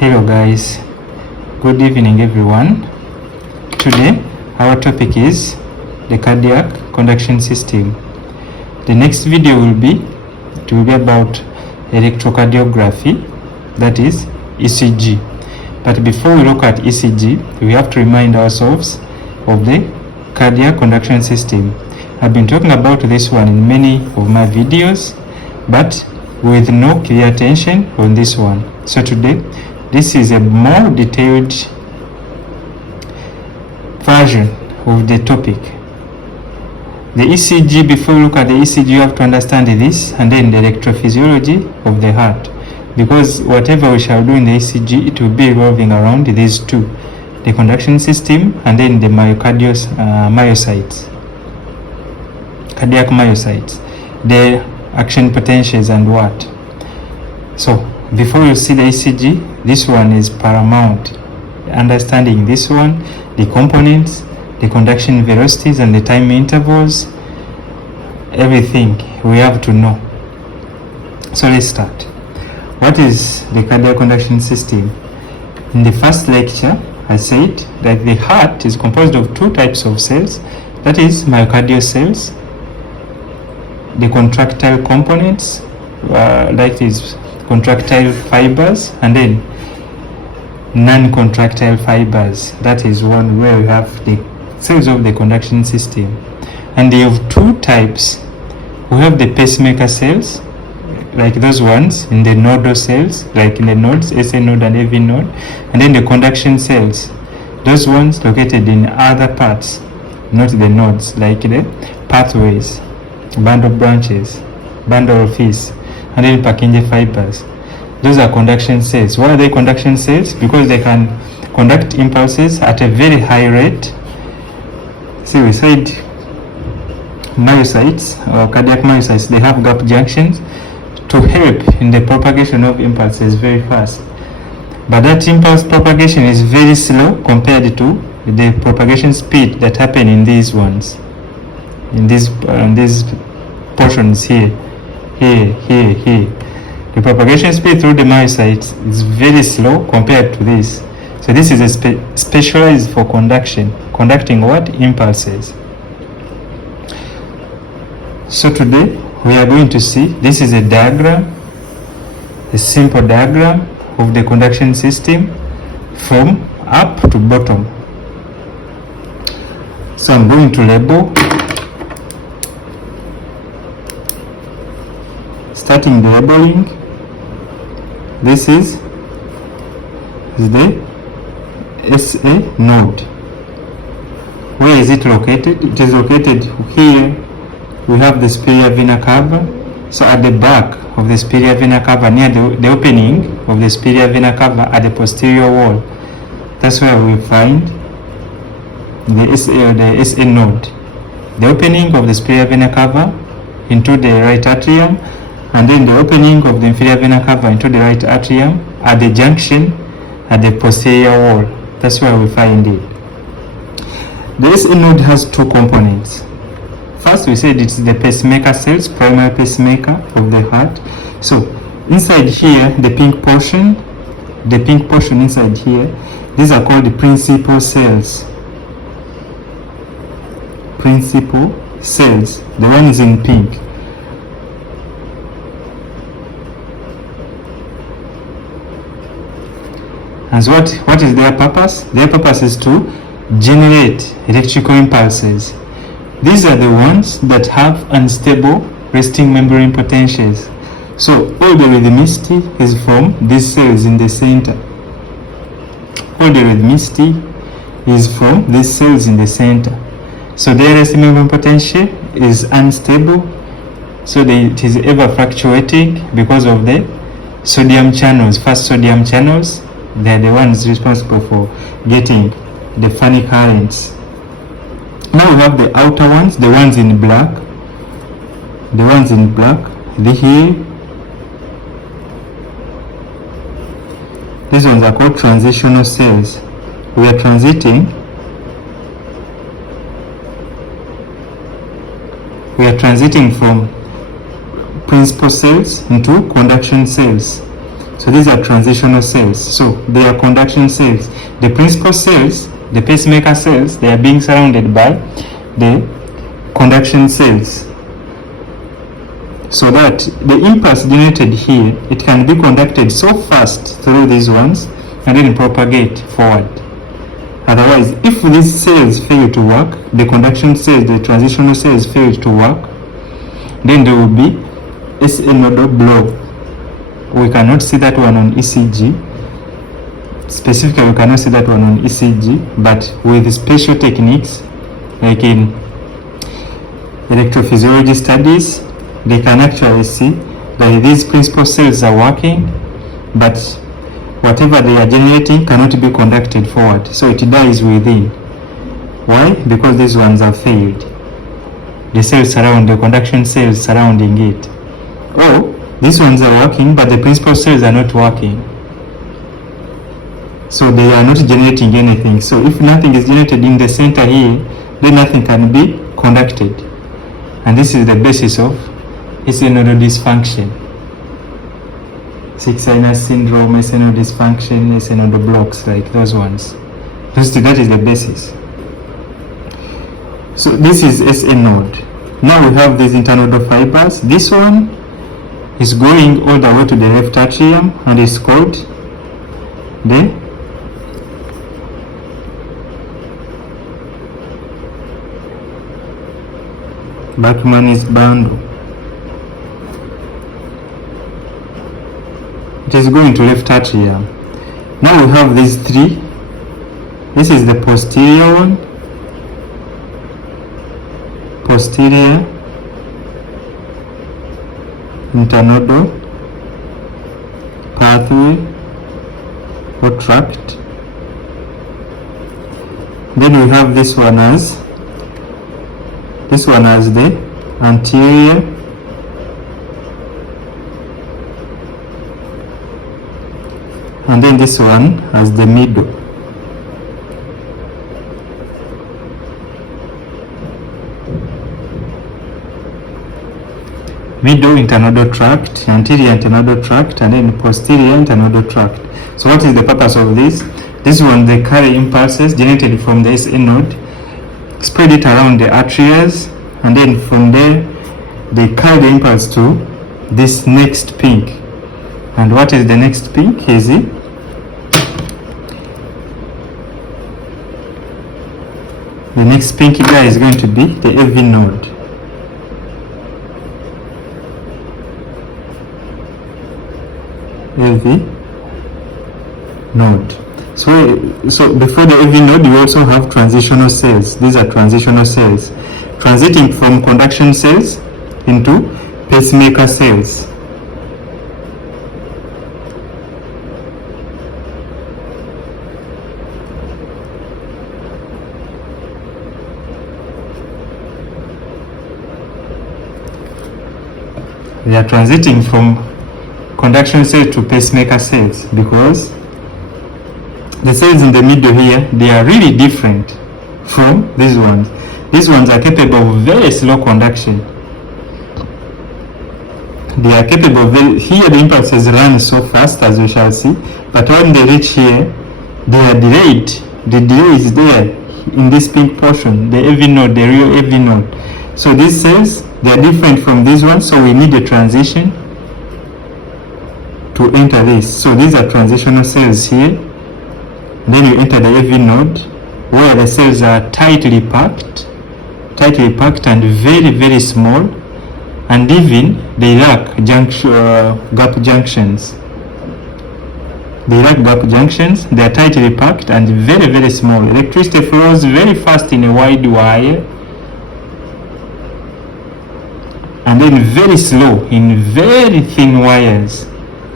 Hello guys, good evening everyone. Today our topic is the cardiac conduction system. The next video will be about electrocardiography, that is ECG. But before we look at ECG, we have to remind ourselves of the cardiac conduction system. I've been talking about this one in many of my videos, but with no clear attention on this one. So today, this is a more detailed version of the topic. The ECG, before you look at the ECG, you have to understand this, and then the electrophysiology of the heart. Because whatever we shall do in the ECG, it will be revolving around these two, the conduction system and then the myocytes, cardiac myocytes, the action potentials and what. So before you see the ECG, this one is paramount. Understanding this one, the components, the conduction velocities and the time intervals, everything we have to know. So let's start. What is the cardiac conduction system? In the first lecture, I said that the heart is composed of two types of cells, that is myocardial cells, the contractile components, like these contractile fibers, and then non-contractile fibers. That is one where we have the cells of the conduction system. And they have two types. We have the pacemaker cells, like those ones in the nodal cells, like in the nodes, SA node and AV node, and then the conduction cells, those ones located in other parts, not the nodes, like the pathways, bundle branches, bundle of His, and then Purkinje fibers. Those are conduction cells. Why are they conduction cells? Because they can conduct impulses at a very high rate. See, we said myocytes, or cardiac myocytes, they have gap junctions to help in the propagation of impulses very fast. But that impulse propagation is very slow compared to the propagation speed that happen in these ones, in these portions here. The propagation speed through the myocytes is very slow compared to this. So this is a specialized for conducting what? Impulses. So today we are going to see, this is a diagram, a simple diagram of the conduction system from up to bottom. So I'm going to label, starting the labeling. This is the SA node. Where is it located? It is located here. We have the superior vena cava. So at the back of the superior vena cava, near the opening of the superior vena cava at the posterior wall, that's where we find the SA node. The opening of the superior vena cava into the right atrium, and then the opening of the inferior vena cava into the right atrium at the junction at the posterior wall. That's where we find it. The SA node has two components. First, we said it's the pacemaker cells, primary pacemaker of the heart. So inside here, the pink portion inside here, these are called the principal cells. Principal cells, the ones in pink. And what is their purpose? Their purpose is to generate electrical impulses. These are the ones that have unstable resting membrane potentials. So all the rhythmicity is from these cells in the center. All the rhythmicity is from these cells in the center. So their resting membrane potential is unstable. So it is ever fluctuating because of the sodium channels, fast sodium channels. They are the ones responsible for getting the funny currents. Now we have the outer ones, the ones in black. The ones in black, here. These ones are called transitional cells. We are transiting from principal cells into conduction cells. So So these are transitional cells. So they are conduction cells. The principal cells, the pacemaker cells, they are being surrounded by the conduction cells, so that the impulse generated here, it can be conducted so fast through these ones and then propagate forward. Otherwise, if these cells fail to work, the conduction cells, the transitional cells fail to work, then there will be SA nodal block. We cannot see that one on ECG. Specifically, we cannot see that one on ECG, but with special techniques, like in electrophysiology studies, they can actually see that these principal cells are working, but whatever they are generating cannot be conducted forward, so it dies within. Why? Because these ones are failed. The cells surround, the conduction cells surrounding it. Or these ones are working, but the principal cells are not working, so they are not generating anything. So if nothing is generated in the center here, then nothing can be conducted, and this is the basis of SA nodal dysfunction. Sick sinus syndrome, SA nodal dysfunction, SA nodal blocks, like those ones. That is the basis. So this is SA node. Now we have these internodal fibers. This one is going all the way to the left atrium and is called the Bachman's bundle. It is going to left atrium. Now we have these three. This is the posterior one, posterior internodal pathway or tract. Then we have this one as the anterior and then this one as the middle. Middle internodal tract, anterior internodal tract, and then posterior internodal tract. So what is the purpose of this? This one, they carry impulses generated from the SA node, spread it around the atria, and then from there they carry the impulse to this next pink. And what is the next pink? Is it? The next pink guy is going to be the AV node. AV node. So before the AV node, you also have transitional cells. These are transitional cells, transiting from conduction cells into pacemaker cells. They are transiting from conduction cells to pacemaker cells because the cells in the middle here, they are really different from these ones. These ones are capable of very slow conduction. They are capable of here the impulses run so fast, as we shall see, but when they reach here, they are delayed. The delay is there in this pink portion, the AV node, the real AV node. So these cells, they are different from these ones, so we need a transition to enter this. So these are transitional cells here. Then you enter the AV node, where the cells are tightly packed and very, very small, and even they lack gap junctions. They lack gap junctions. They are tightly packed and very, very small. Electricity flows very fast in a wide wire, and then very slow in very thin wires.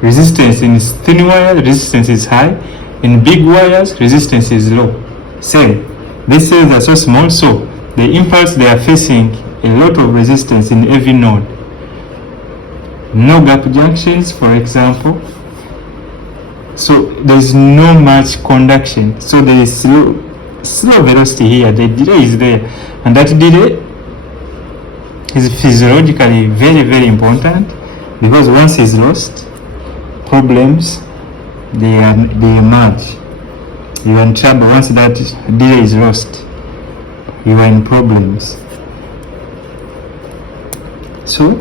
Resistance in thin wires, resistance is high. In big wires, resistance is low. These cells are so small, so the impulse they are facing a lot of resistance in every node. No gap junctions, for example. So there is no much conduction. So there is slow velocity here. The delay is there, and that delay is physiologically very, very important, because once it's lost, problems they emerge. You are in trouble. Once that delay is lost, you are in problems. So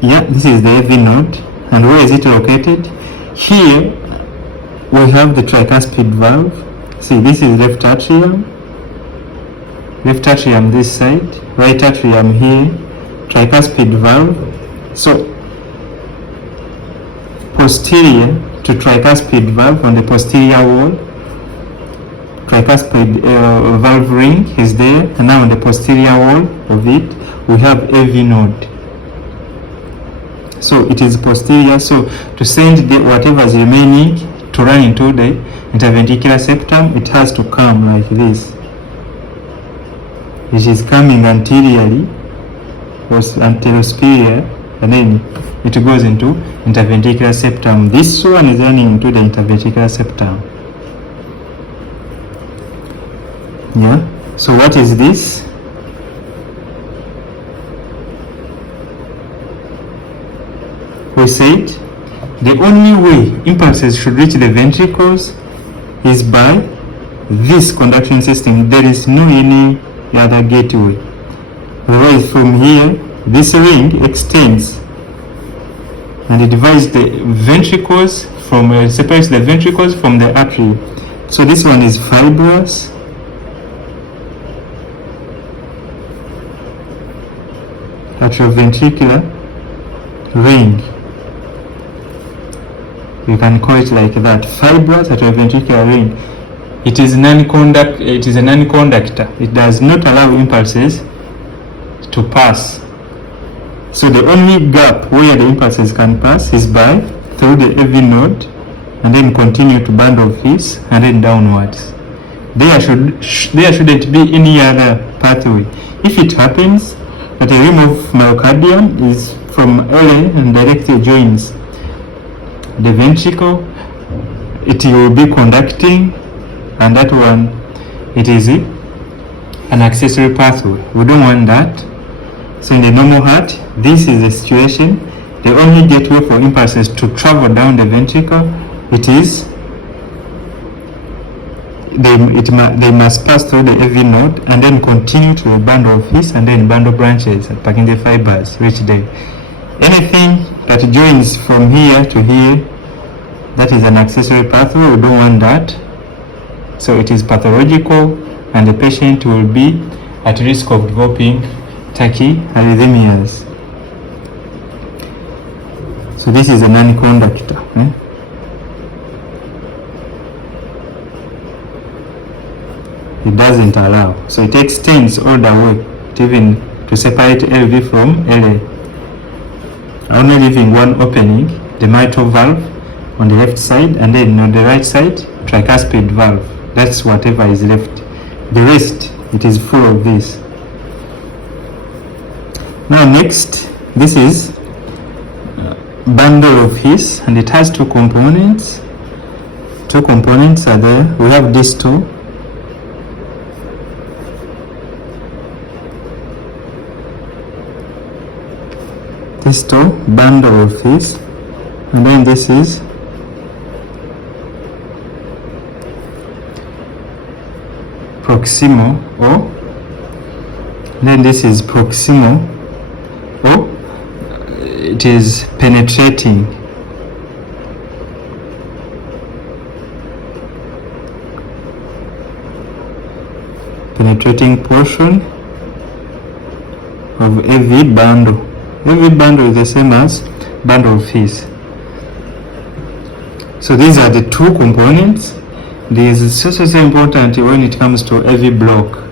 yeah, this is the AV node. And where is it located? Here we have the tricuspid valve. See, this is left atrium this side, right atrium here, tricuspid valve. So posterior to tricuspid valve on the posterior wall, tricuspid valve ring is there, and now on the posterior wall of it we have AV node. So it is posterior, so to send whatever is remaining to run into the interventricular septum, it has to come like this. It is coming anteriorly or anterosuperior, and then it goes into interventricular septum. This one is running into the interventricular septum. Yeah. So what is this? We said the only way impulses should reach the ventricles is by this conduction system. There is no any other gateway. Otherwise, from here, this ring extends and it divides the ventricles from, separates the ventricles from the artery. So this one is fibrous. Atrioventricular ring. You can call it like that. Fibrous atrioventricular ring. It is a non-conductor. It does not allow impulses to pass. So the only gap where the impulses can pass is by through the AV node and then continue to band of His and then downwards. There shouldn't be any other pathway. If it happens that the rim of myocardium is from LA and directly joins the ventricle, it will be conducting, and that one, it is an accessory pathway. We don't want that. So in the normal heart, this is the situation. The only gateway for impulses to travel down the ventricle, it is they must pass through the AV node and then continue to a bundle of His and then bundle branches and Purkinje fibers reach there. Anything that joins from here to here, that is an accessory pathway. We don't want that. So it is pathological and the patient will be at risk of developing tachyarrhythmias. So this is a non-conductor. It doesn't allow. So it extends all the way to even to separate LV from LA. Only leaving one opening, the mitral valve on the left side, and then on the right side, tricuspid valve. That's whatever is left. The rest, it is full of this. Now next, this is bundle of His, and it has two components. Two components are there. We have these two. This two bundle of His, and then this is proximal, or then this is proximal, or it is penetrating. Penetrating portion of AV bundle. AV bundle is the same as bundle of His. So these are the two components. This is so important when it comes to AV block.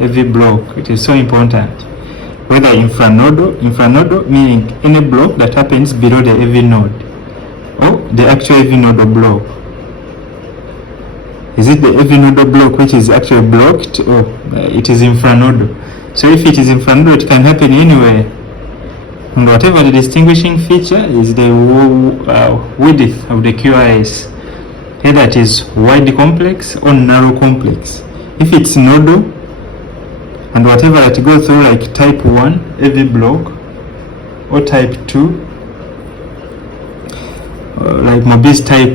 AV block, it is so important. Whether infranodal meaning any block that happens below the AV node, or the actual AV nodal block. Is it the AV nodal block which is actually blocked, or it is infranodal? So if it is infranodal, it can happen anywhere. And whatever the distinguishing feature is the width of the QRS. Either it is wide complex or narrow complex. If it's nodal, and whatever that goes through like type 1 AV block or type 2 like Mobis type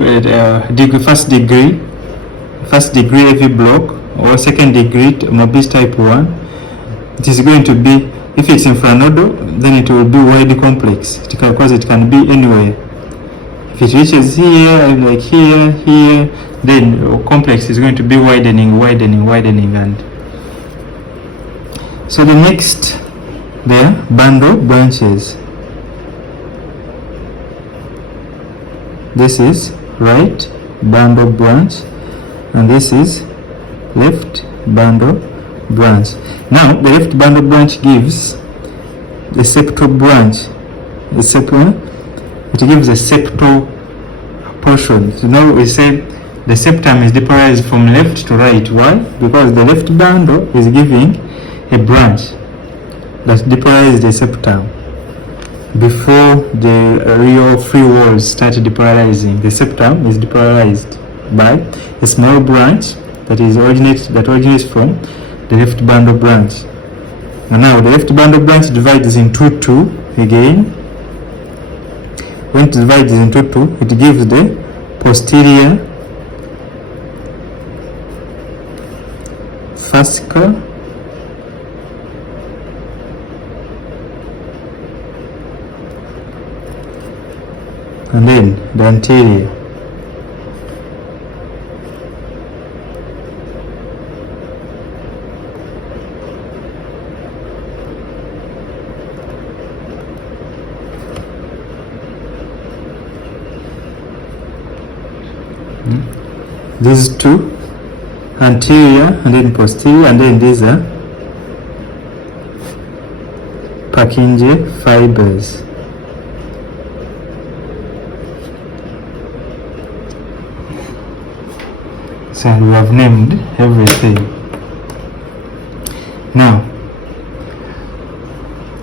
first degree AV block or second degree Mobis type 1, it is going to be, if it's infranodal, then it will be wide complex because it can be anywhere. If it reaches here, like here, then complex is going to be widening, and so the next, there bundle branches. This is right bundle branch, and this is left bundle branch. Now the left bundle branch gives the septal branch. It gives a septal portion. So now we say the septum is depolarized from left to right. Why? Because the left bundle is giving a branch that depolarizes the septum before the real free walls start depolarizing. The septum is depolarized by a small branch that originates from the left bundle branch. And now the left bundle branch divides into two again. When it divides into two, it gives the posterior fascicle and then the anterior. These two, anterior and then posterior, and then these are Purkinje fibers. So we have named everything. Now,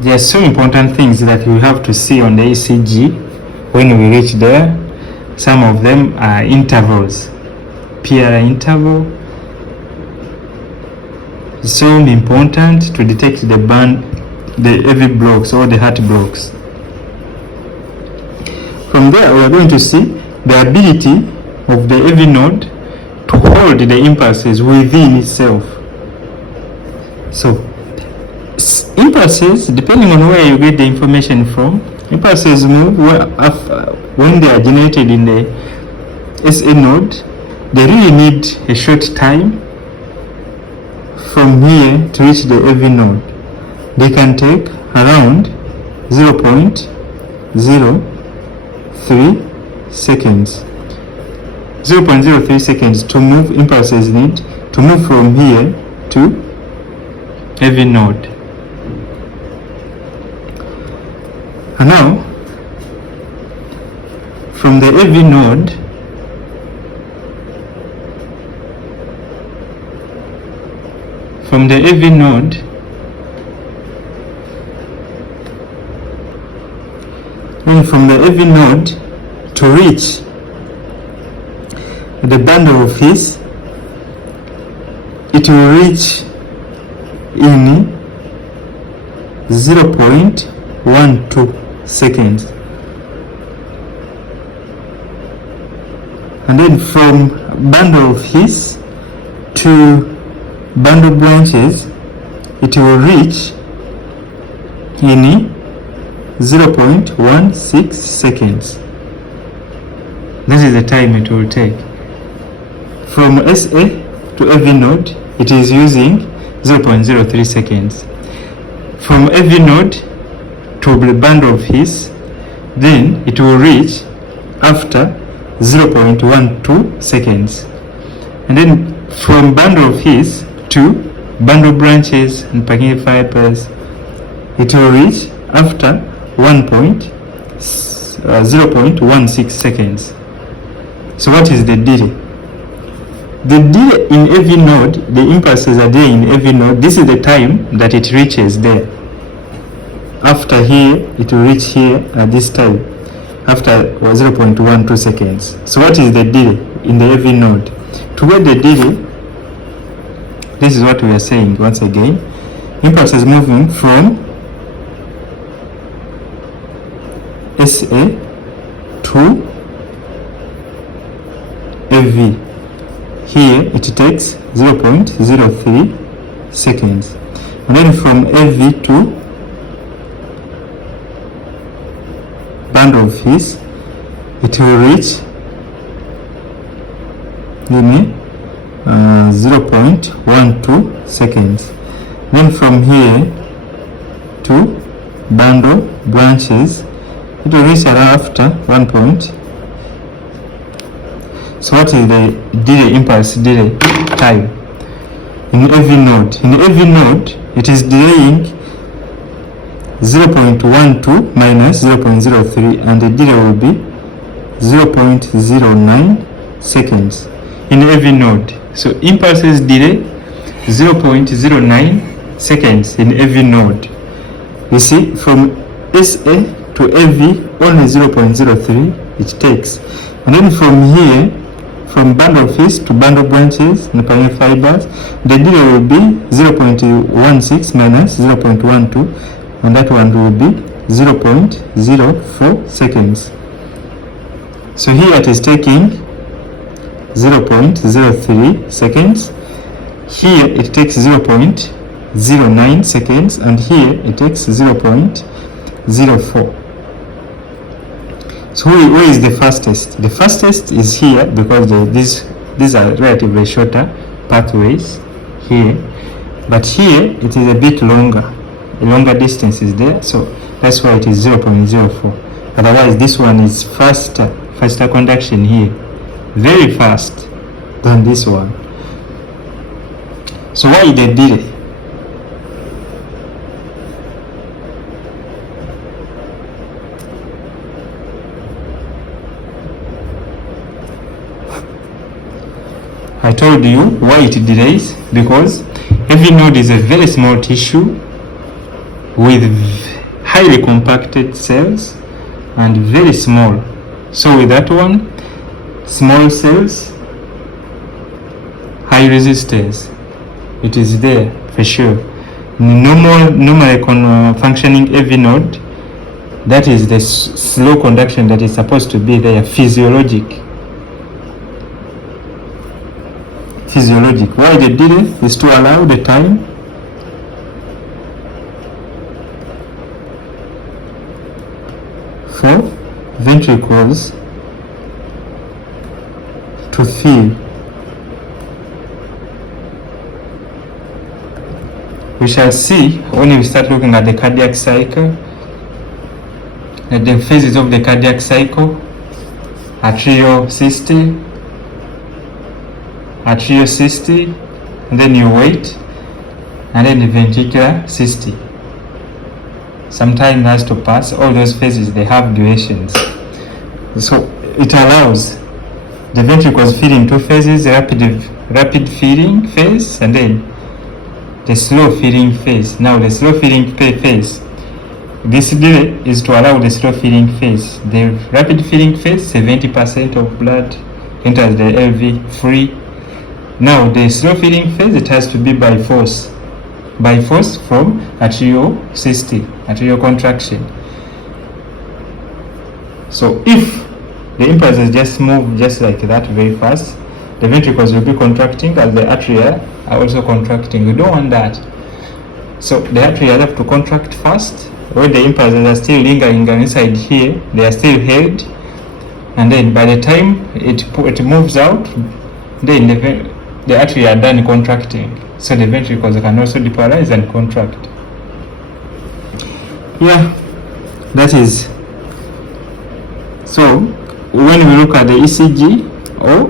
there are so important things that we have to see on the ECG when we reach there. Some of them are intervals. PRI interval is so important to detect the AV blocks or the heart blocks. From there, we are going to see the ability of the AV node to hold the impulses within itself. So, impulses, depending on where you get the information from, impulses move when they are generated in the SA node. They really need a short time from here to reach the AV node. They can take around 0.03 seconds. 0.03 seconds to move. Impulses need to move from here to AV node. And now, from the AV node, from the AV node to reach the bundle of his, it will reach in 0.12 seconds. And then from bundle of his to bundle branches, it will reach in 0.16 seconds. This is the time it will take. From SA to AV node, it is using 0.03 seconds. From AV node to the bundle of his, then it will reach after 0.12 seconds. And then from bundle of his to bundle branches and Purkinje fibers, it will reach after 0.16 seconds. So what is the delay? The delay in AV node, the impulses are there in AV node. This is the time that it reaches there. After here, it will reach here at this time, after 0.12 seconds. So what is the delay in the AV node? To get the delay, this is what we are saying once again. Impulse is moving from SA to AV. Here it takes 0.03 seconds. And then from AV to band of His, it will reach 0.12 seconds. Then from here to bundle branches, it will reach after 1 point. So what is the delay, impulse delay time in every node? In every node, it is delaying 0.12 minus 0.03, and the delay will be 0.09 seconds in every node. So impulses delay 0.09 seconds in every node. You see, from SA to AV, only 0.03 it takes. And then from here, from bundle phase to bundle branches in the pioneer fibers, the delay will be 0.16 minus 0.12, and that one will be 0.04 seconds. So here it is taking 0.03 seconds. Here it takes 0.09 seconds, and here it takes 0.04. So where is the fastest? The fastest is here, because these are relatively shorter pathways here, but here it is a bit longer. A longer distance is there, so that's why it is 0.04. Otherwise, this one is faster conduction here, very fast than this one. So why the delay? I told you why it delays, because every node is a very small tissue with highly compacted cells and very small. So with that one, small cells, high resistance, it is there for sure. Normally functioning every node, that is the slow conduction that is supposed to be there, physiologic. Why the delay is to allow the time for ventricles to fill. We shall see when we start looking at the cardiac cycle, at the phases of the cardiac cycle: atrial systole, and then you wait, and then the ventricular systole. Some time has to pass. All those phases, they have durations. So it allows the ventricles filling two phases: rapid filling phase, and then the slow filling phase. Now the slow filling phase, this delay is to allow the slow filling phase. The rapid filling phase, 70% of blood enters the LV free. Now the slow filling phase, it has to be by force from atrial systole, atrial contraction. So if the impulses just move just like that very fast, the ventricles will be contracting as the atria are also contracting. We don't want that. So the atria have to contract fast. When the impulses are still lingering inside here, they are still held, and then by the time it moves out, then the atria are done contracting. So the ventricles can also depolarize and contract. Yeah, that is. So when we look at the ECG, or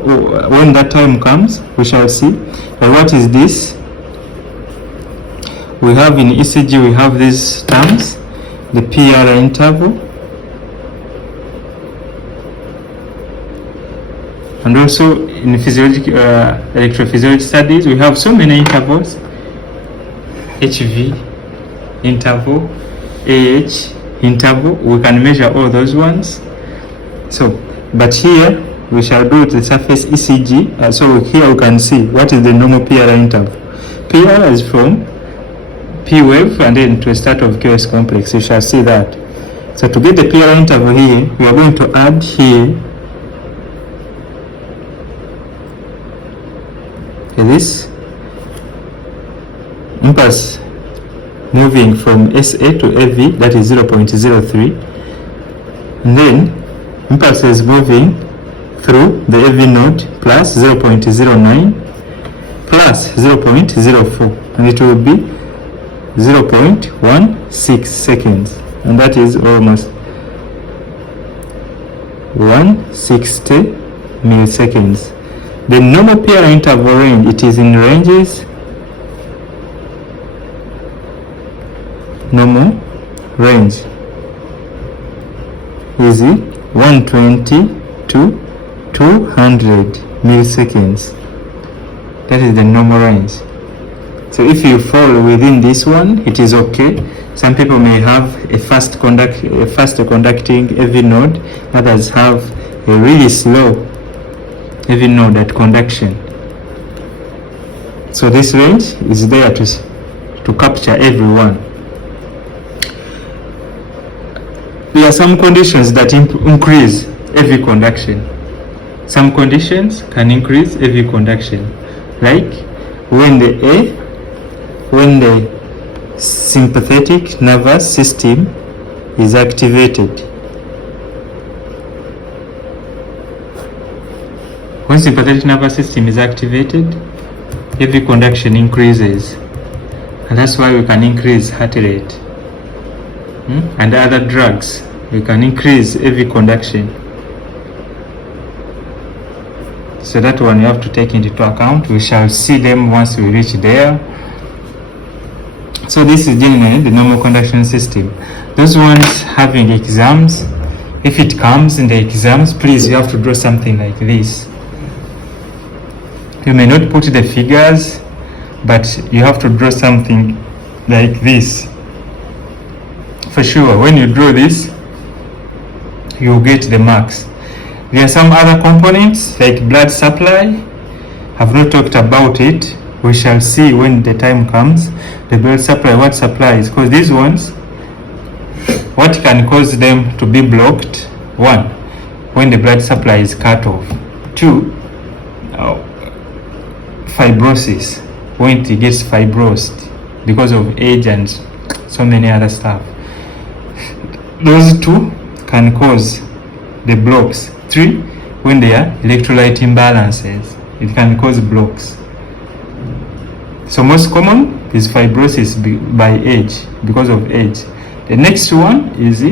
when that time comes, we shall see. But what is this? We have in ECG, we have these terms: the PR interval, and also in electrophysiology studies, we have so many intervals: HV interval, AH interval. We can measure all those ones. So, but here we shall do the surface ECG. So here we can see what is the normal PR interval. PR is from P wave and then to a start of QS complex. You shall see that. So to get the PR interval here, we are going to add here this impulse moving from SA to AV, that is 0.03, and then impulse is moving through the AV node plus 0.09 plus 0.04, and it will be 0.16 seconds, and that is almost 160 milliseconds. The normal peer interval range, it is in ranges. Normal range is 120 to 200 milliseconds. That is the normal range. So if you fall within this one, it is okay. Some people may have a fast conducting AV node, others have a really slow AV node at conduction. So this range is there to capture everyone. There are some conditions that increase AV conduction. Some conditions can increase AV conduction, like when the sympathetic nervous system is activated. When sympathetic nervous system is activated, AV conduction increases, and that's why we can increase heart rate. And other drugs, we can increase AV conduction. So that one you have to take into account. We shall see them once we reach there. So this is generally the normal conduction system. Those ones having exams, if it comes in the exams, please, you have to draw something like this. You may not put the figures, but you have to draw something like this. For sure, when you draw this, you'll get the marks. There are some other components like blood supply. I've not talked about it. We shall see when the time comes. The blood supply, what supplies, because these ones, what can cause them to be blocked? 1, when the blood supply is cut off. 2, fibrosis, when it gets fibrosed because of age and so many other stuff. Those 2 can cause the blocks. 3, when there are electrolyte imbalances, it can cause blocks. So most common is fibrosis by age, because of age. The next one is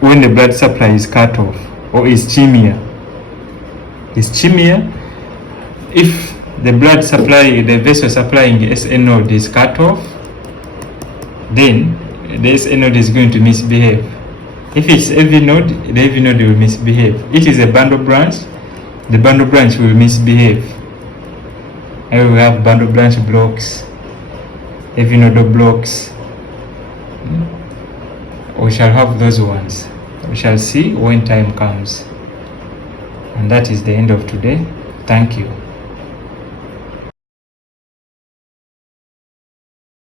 when the blood supply is cut off, or ischemia. Ischemia, if the blood supply, the vessel supplying SA node is cut off, then the SA node is going to misbehave. If it's AV node, the AV node will misbehave. If it is a bundle branch, the bundle branch will misbehave. And we have bundle branch blocks, AV nodal blocks. We shall have those ones. We shall see when time comes. And that is the end of today. Thank you.